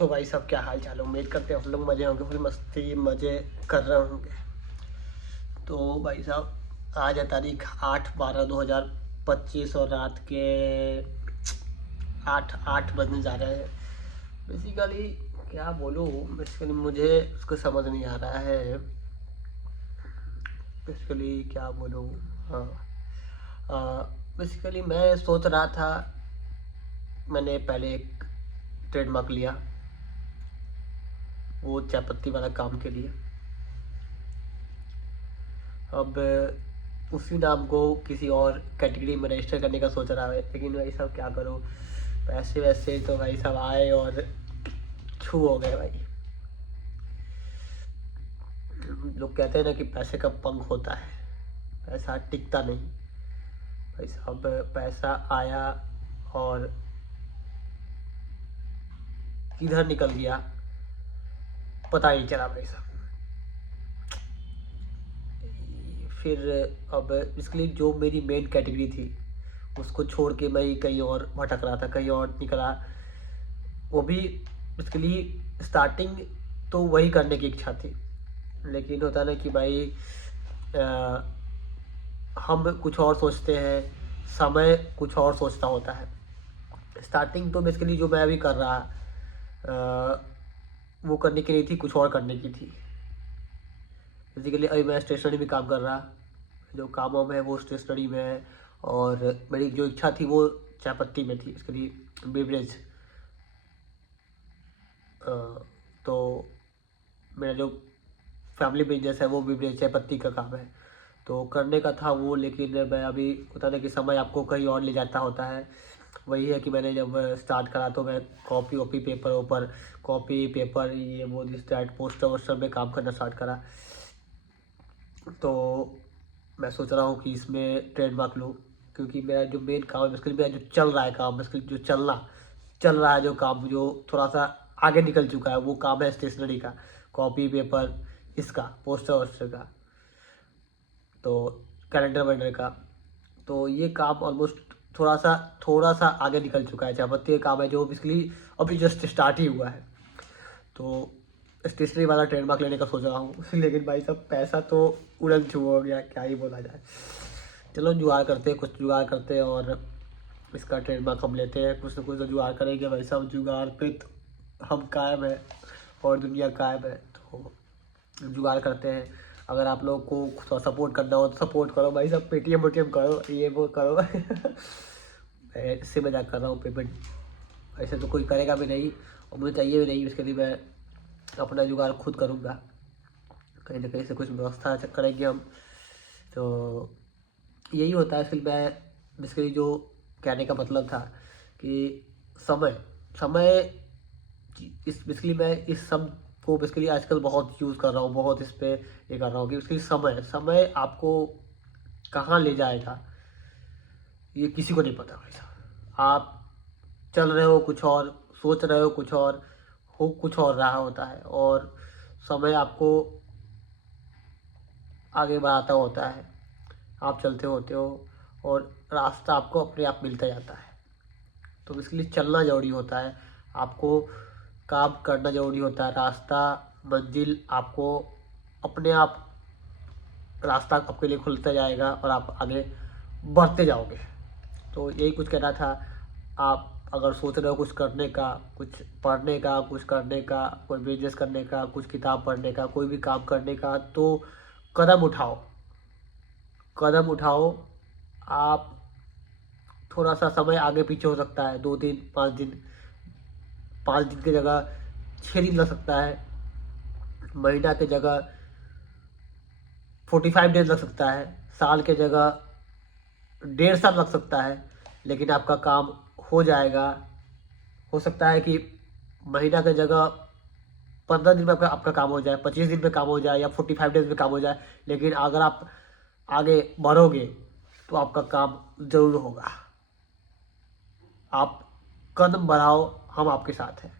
तो भाई सब क्या हाल चाल, उम्मीद करते हैं हम लोग मज़े होंगे, फुल मस्ती मज़े कर रहे होंगे। तो भाई साहब आज है तारीख 8/12/2025 और रात के 8 बजने जा रहे हैं। बेसिकली क्या बोलूँ, बेसिकली मुझे उसको समझ नहीं आ रहा है। बेसिकली क्या बोलूँ, हाँ बेसिकली मैं सोच रहा था, मैंने पहले एक ट्रेडमार्क लिया वो चाय पत्ती वाला काम के लिए। अब उसी नाम को किसी और कैटेगरी में रजिस्टर करने का सोच रहा है, लेकिन भाई साहब क्या करूँ, पैसे वैसे तो भाई साहब आए और छू हो गए भाई। लोग कहते हैं ना कि पैसे का पंख होता है, पैसा टिकता नहीं। भाई साहब पैसा आया और किधर निकल गया पता ही नहीं चला भाई साहब। फिर अब इसके लिए जो मेरी मेन कैटेगरी थी उसको छोड़ के मैं कहीं और भटक रहा था, कहीं और निकला। वो भी इसके लिए स्टार्टिंग तो वही करने की इच्छा थी, लेकिन होता ना कि भाई हम कुछ और सोचते हैं, समय कुछ और सोचता होता है। स्टार्टिंग तो बेसिकली जो मैं अभी कर रहा वो करने की नहीं थी, कुछ और करने की थी। बेसिकली अभी मैं स्टेशनरी में काम कर रहा, जो काम वाम है वो स्टेशनरी में है, और मेरी जो इच्छा थी वो चाय पत्ती में थी, इसके लिए बेवरेज। तो मेरा जो फैमिली बिजनेस है वो बेवरेज चाय पत्ती का काम है, तो करने का था वो। लेकिन मैं अभी होता है कि समय आपको कहीं और ले जाता होता है। वही है कि मैंने जब स्टार्ट करा तो मैं कॉपी वॉपी पेपर ऊपर कॉपी पेपर ये वो दिस दैट पोस्टर वोस्टर में काम करना स्टार्ट करा। तो मैं सोच रहा हूँ कि इसमें ट्रेडमार्क लूँ, क्योंकि मेरा जो मेन काम है, बेसिकली मेरा जो चल रहा है काम, बेसिकली जो चल रहा है जो काम, जो थोड़ा सा आगे निकल चुका है, वो काम है स्टेशनरी का, कॉपी पेपर इसका, पोस्टर वोस्टर का, तो कैलेंडर वैलेंडर का। तो ये काम ऑलमोस्ट थोड़ा सा आगे निकल चुका है। चाय पत्ती का काम है जो बेसिकली अभी जस्ट स्टार्ट ही हुआ है। तो स्टेशनरी वाला ट्रेडमार्क लेने का सोच रहा हूँ, लेकिन भाई साहब पैसा तो उड़न छू हो गया, क्या ही बोला जाए। चलो जुगाड़ करते हैं, कुछ जुगाड़ करते हैं और इसका ट्रेडमार्क हम लेते हैं। कुछ ना कुछ तो जुगाड़ करेंगे भाई साहब, जुगाड़ पे तो हम कायम है और दुनिया कायम है। तो जुगाड़ करते हैं। अगर आप लोग को थोड़ा सपोर्ट करना हो तो सपोर्ट करो भाई साहब, पेटीएम वेटीएम करो, ये वो करो। मैं इससे मजाक कर रहा हूँ, पेमेंट ऐसे तो कोई करेगा भी नहीं और मुझे चाहिए भी नहीं। इसके लिए मैं अपना जुगाड़ खुद करूँगा, कहीं ना कहीं से कुछ व्यवस्था करेंगे हम। तो यही होता है। फिर मैं बेसिकली जो कहने का मतलब था कि समय समय इस बेसिकली मैं इस सब को बेसिकली आजकल बहुत यूज़ कर रहा हूँ, बहुत इस पे ये कर रहा हूँ कि बेसिकली समय समय आपको कहाँ ले जाएगा ये किसी को नहीं पता भाई साहब। आप चल रहे हो कुछ और, सोच रहे हो कुछ और, हो कुछ और रहा होता है, और समय आपको आगे बढ़ाता होता है। आप चलते होते हो और रास्ता आपको अपने आप मिलता जाता है। तो इसके लिए चलना ज़रूरी होता है, आपको काम करना ज़रूरी होता है। रास्ता मंजिल आपको अपने आप, रास्ता आपके लिए खुलता जाएगा और आप आगे बढ़ते जाओगे। तो यही कुछ कहना था। आप अगर सोच रहे हो कुछ करने का, कुछ पढ़ने का, कुछ करने का, कोई बिजनेस करने का, कुछ किताब पढ़ने का, कोई भी काम करने का, तो कदम उठाओ, कदम उठाओ। आप थोड़ा सा समय आगे पीछे हो सकता है, 2 दिन 5 दिन, 5 दिन की जगह 6 दिन लग सकता है, महीना की जगह 45 डेज लग सकता है, साल के जगह 1.5 साल लग सकता है, लेकिन आपका काम हो जाएगा। हो सकता है कि महीना की जगह 15 दिन में आपका काम हो जाए, 25 दिन में काम हो जाए, या 45 डेज में काम हो जाए, लेकिन अगर आप आगे बढ़ोगे तो आपका काम जरूर होगा। आप कदम बढ़ाओ, हम आपके साथ हैं।